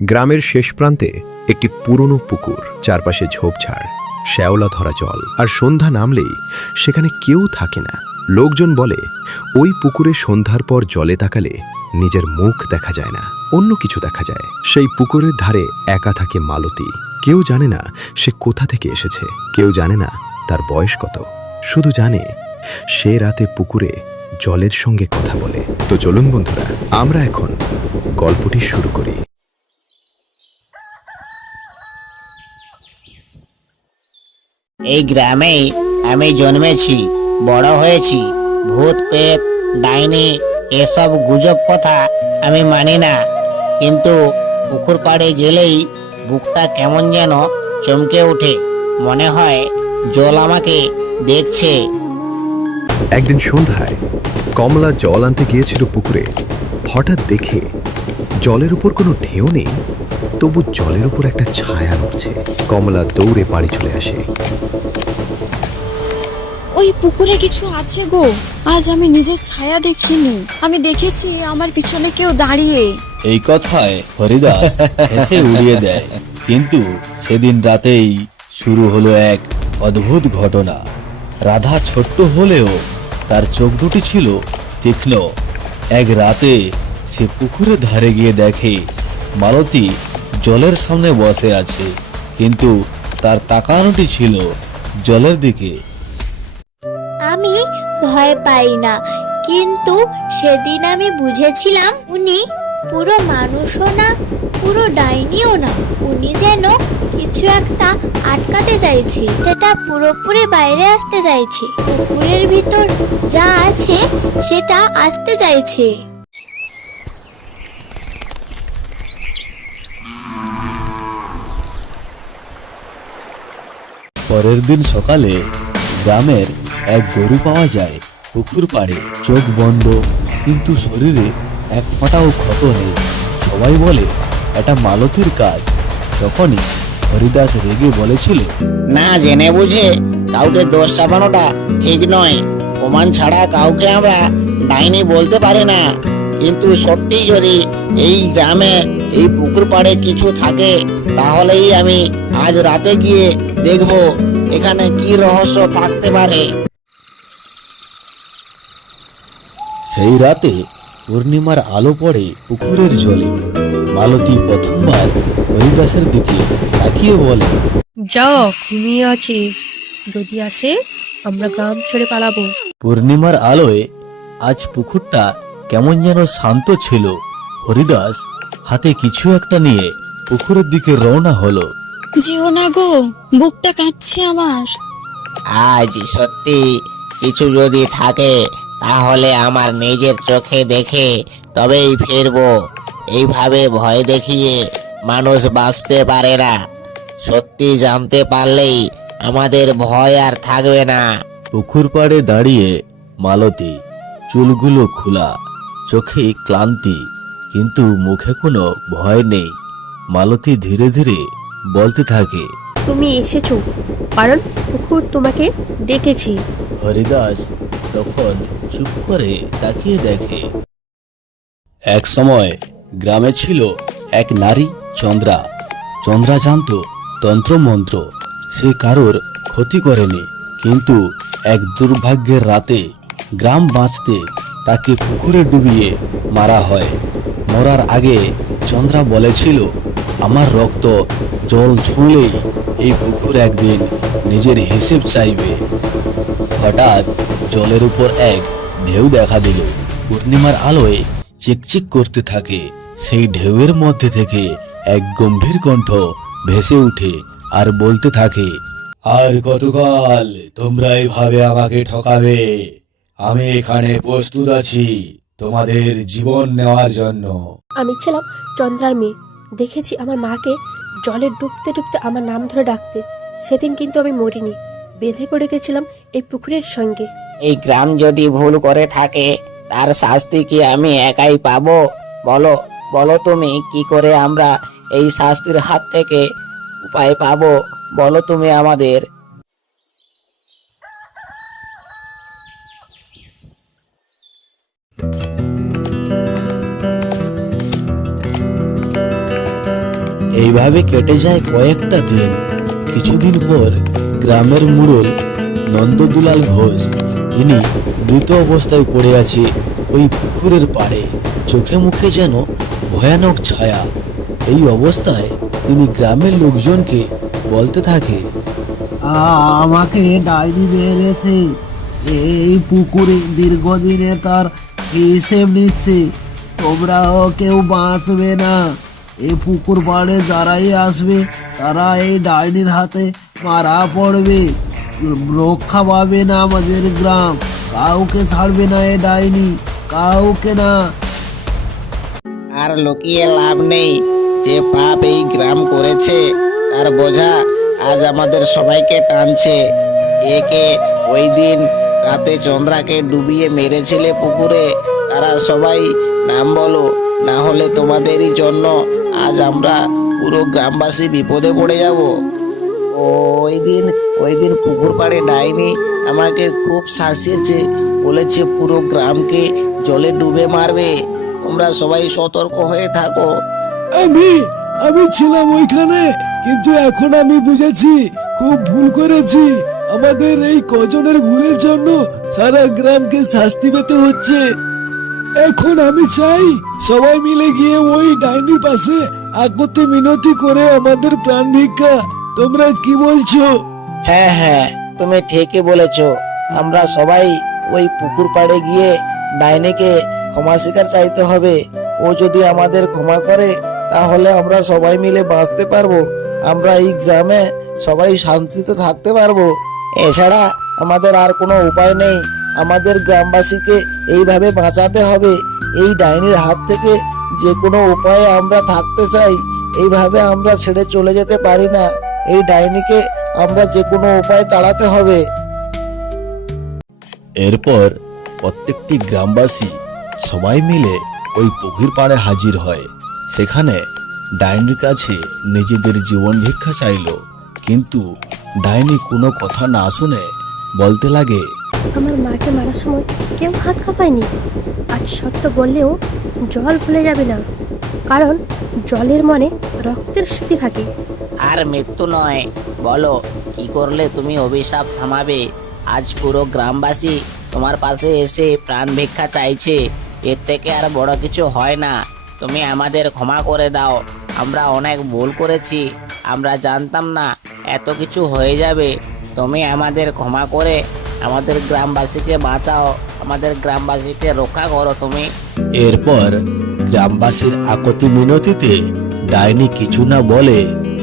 গ্রামের শেষ প্রান্তে একটি পুরনো পুকুর, চারপাশে ঝোপঝাড়, শ্যাওলা ধরা জল, আর সন্ধ্যা নামলেই সেখানে কেউ থাকে না। লোকজন বলে ওই পুকুরে সন্ধ্যার পর জলে তাকালে নিজের মুখ দেখা যায় না, অন্য কিছু দেখা যায়। সেই পুকুরের ধারে একা থাকে মালতী। কেউ জানে না সে কোথা থেকে এসেছে, কেউ জানে না তার বয়স কত, শুধু জানে সে রাতে পুকুরে জলের সঙ্গে কথা বলে। তো চলুন বন্ধুরা, আমরা এখন গল্পটি শুরু করি। এই গ্রামেই আমি জন্মেছি, বড় হয়েছি। ভূত পেত, ডাইনি এসব গুজব কথা আমি মানি না, কিন্তু পুকুর পাড়ে গেলেই বুকটা কেমন যেন চমকে ওঠে। মনে হয় জল আমাকে দেখছে। একদিন সন্ধ্যায় কমলা জল আনতে গিয়েছিল পুকুরে। হঠাৎ দেখে জলের উপর কোনো ঢেউ নেই, তবু জলের উপর একটা ছায়া নড়ছে। কমলা দৌড়ে বাড়ি চলে আসে। ওই পুকুরে কিছু আছে গো, আজ আমি নিজের ছায়া দেখিনি। আমি দেখেছি আমার পিছনে কেউ দাঁড়িয়ে। এই কথায় হরিদাস হেসে উড়িয়ে দেয়। কিন্তু সেদিন রাতেই শুরু হলো এক অদ্ভুত ঘটনা। রাধা ছোট্ট হলেও তার চোখ দুটি ছিল তীক্ষ্ণ। এক রাতে সে পুকুরের ধারে গিয়ে দেখে মালতী জলের সামনে বসে আছে, কিন্তু তার তাকানোটি ছিল জলের দিকে। আমি ভয় পাই না, কিন্তু সেদিন আমি বুঝেছিলাম উনি পুরো মানুষও না, পুরো ডাইনিও না। উনি যেন কিছু একটা আটকাতে চাইছে, সেটা পুরোপুরি বাইরে আসতে চাইছে। পুকুরের ভিতর যা আছে সেটা আসতে চাইছে। পরের দিন সকালে গ্রামের এক গরু পাওয়া যায় পুকুর পাড়ে, চোখ বন্ধ, কিন্তু শরীরে এক ফোঁটাও ক্ষত নেই। সবাই বলে এটা মালতীর কাজ। তখনই হরিদাস রেগে বলেছিল, না জেনে বুঝে কাউকে দোষ চাপানোটা ঠিক নয়। প্রমাণ ছাড়া কাউকে আমরা ডাইনি বলতে পারি না। কিন্তু সত্যি যদি এই গ্রামে এই পুকুর পাড়ে কিছু থাকে, তাহলেই আমি আজ রাতে গিয়ে দেখব এখানে কি রহস্য থাকতে পারে। সেই রাতে পূর্ণিমার আলো পড়ে পুকুরের জলে। মালতী প্রথমবার হরিদাসের দিকে তাকিয়ে বলে, যাও, ঘুমিয়ে আছি, যদি আসে আমরা গ্রাম ছেড়ে পালাবো। পূর্ণিমার আলোয় আজ পুকুরটা কেমন যেন শান্ত ছিল। হরিদাস হাতে কিছু একটা নিয়ে পুকুরের দিকে রওনা হলো। যেও না গো, বুকটা কাঁপছে আমার। আজ সত্যি কিছু যদি থাকে তাহলে আমার নিজের চোখে দেখে তবেই ফিরবো। এইভাবে ভয় দেখিয়ে মানুষ বাঁচতে পারে না। সত্যি জানতে পারলেই আমাদের ভয় আর থাকবে না। পুকুর পাড়ে দাঁড়িয়ে মালতী, চুলগুলো খোলা, চোখে ক্লান্তি, কিন্তু মুখে কোনো ভয় নেই। মালতী ধীরে ধীরে বলতে থাকে, তুমি এসেছো কারণ পুকুর তোমাকে ডেকেছি। হরিদাস তখন চুপ করে তাকিয়ে দেখে। এক সময় গ্রামে ছিল এক নারী, চন্দ্রা। চন্দ্রা জানতো তন্ত্রমন্ত্র। সে কারোর ক্ষতি করেনি, কিন্তু এক দুর্ভাগ্যের রাতে গ্রাম বাঁচতে তাকে পুকুরে ডুবিয়ে মারা হয়। মরার আগে চন্দ্রা বলেছিল, আমার রক্ত জল ছুঁলেই এই পুকুর একদিন নিজের হিসেব চাইবে। হঠাৎ জলের উপর এক ঢেউ দেখা দিল। পূর্ণিমার আলোয় চিকচিক করতে থাকে। সেই ঢেউয়ের মধ্যে থেকে এক গম্ভীর কণ্ঠ ভেসে উঠে আর বলতে থাকে, আর কতকাল তোমরা এইভাবে আমাকে ঠকাবে? আমি এখানে প্রস্তুত আছি তোমাদের জীবন নেওয়ার জন্য। আমি ছিলাম চন্দ্রার মেয়ে, দেখেছি আমার মাকে জলে ডুবতে ডুবতে আমার নাম ধরে ডাকতে। সেদিন কিন্তু আমি মরিনি, বেঁধে পড়ে গেছিলাম এই পুকুরের সঙ্গে। এই গ্রাম যদি ভুল করে থাকে তার শাস্তি কি আমি একাই পাবো? বলো বলো তুমি, কি করে আমরা এই শাস্তির হাত থেকে উপায় পাবো? বলো তুমি আমাদের। এইভাবে কেটে যায় কয়েকটা দিন। কিছুদিন পর গ্রামের মুড়ল নন্দদুলাল ঘোষ, তিনি মৃত অবস্থায় পড়ে আছে ওই পুকুরের পাড়ে। চোখে মুখে যেন ভয়ানক ছায়া। এই অবস্থায় তিনি গ্রামের লোকজনকে বলতে থাকে, আমাকে ডাইনি মেরেছে। এই পুকুরে দীর্ঘদিনে তার হিসেব নিচ্ছে। তোমরাও কেউ বাঁচবে না। এই পুকুর পাড়ে যারাই আসবে তারা এই ডাইনির হাতে মারা পড়বে। রক্ষা পাবে না আমাদের গ্রাম। কাউকে ছাড়বে না এই ডাইনি, কাউকে না। আর লুকিয়ে লাভ নেই, যে পাপ এই গ্রাম করেছে তার বোঝা আজ আমাদের সবাইকে টানছে। একে ওই দিন রাতে চন্দ্রাকে ডুবিয়ে মেরেছিলে পুকুরে, তারা সবাই নাম বলো, না হলে তোমাদেরই জন্য আজ আমরা পুরো গ্রামবাসী বিপদে পড়ে যাব। ওই দিন পুকুর পাড়ে ডাইনি আমাকে খুব শাসিয়েছে, বলেছে পুরো গ্রামকে জলে ডুবে মারবে। তোমরা সবাই সতর্ক হয়ে থাকো। আমি ছিলাম ওইখানে, কিন্তু এখন আমি বুঝেছি খুব ভুল করেছি। আমাদের এই কজনের ভুলের জন্য সারা গ্রামকে শাস্তি পেতে হচ্ছে। এখন আমি চাই সবাই মিলে গিয়ে ওই ডাইনির পাশে আগতে মিনতি করে আমাদের প্রাণ ভিক্ষা। তোমরা কি বলছো? হ্যাঁ হ্যাঁ, তুমি ঠিকই বলেছো। আমরা সবাই ওই পুকুর পাড়ে গিয়ে ডাইনিকে ক্ষমা স্বীকার চাইতে হবে। ও যদি আমাদের ক্ষমা করে তাহলে আমরা সবাই মিলে বাঁচতে পারবো। আমরা এই গ্রামে সবাই শান্তিতে থাকতে পারবো। এছাড়া আমাদের আর কোনো উপায় নেই। আমাদের গ্রামবাসীকে এইভাবে বাঁচাতে হবে। এই ডাইনির হাত থেকে যে কোনো উপায়ে আমরা থাকতে চাই। এইভাবে আমরা ছেড়ে চলে যেতে পারি না। এই ডাইনিকে আমরা যে কোনো উপায়ে তাড়াতে হবে। এরপর প্রত্যেকটি গ্রামবাসী সবাই মিলে ওই পুকুর পাড়ে হাজির হয়। সেখানে ডাইনির কাছে নিজেদের জীবন ভিক্ষা চাইল, কিন্তু ডাইনি কোনো কথা না শুনে বলতে লাগে, আমার মাকে মারার সময় কেউ হাত কাঁপায়নি। আজ সত্য বললেও জল ভুলে যাবে না, কারণ জলের মনে রক্তের স্মৃতি থাকে। আর মৃত্যু নয়। বলো, কি করলে তুমি অভিশাপ থামাবে? আজ পুরো গ্রামবাসী তোমার পাশে এসে প্রাণ ভিক্ষা চাইছে। এর থেকে আর বড় কিছু হয় না। তুমি আমাদের ক্ষমা করে দাও। আমরা অনেক ভুল করেছি। আমরা জানতাম না এত কিছু হয়ে যাবে। তুমি আমাদের ক্ষমা করে আমাদের গ্রামবাসীকে বাঁচাও। আমাদের গ্রামবাসীকে রক্ষা করো তুমি। এরপর গ্রামবাসীর আকুতি মিনতিতে ডাইনি কিছু না বলে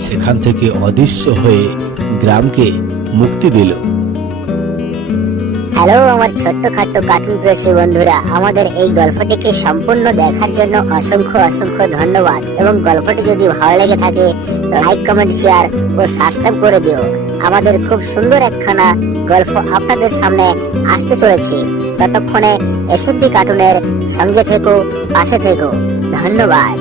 সেখান থেকে অদৃশ্য হয়ে গ্রামকে মুক্তি দিল। হ্যালো আমার ছোট্টখাট্ট কার্টুন প্রেসী বন্ধুরা, আমাদের এই গল্পটিকে সম্পূর্ণ দেখার জন্য অসংখ্য অসংখ্য ধন্যবাদ। এবং গল্পটি যদি ভালো লেগে থাকে লাইক, কমেন্ট, শেয়ার ও সাবস্ক্রাইব করে দিও। আমাদের খুব সুন্দর একখানা গল্প আপনাদের সামনে আসতে চলেছে। ততক্ষণে এসএমপি কার্টুনের সঙ্গে থেকো, পাশে থেকো। ধন্যবাদ।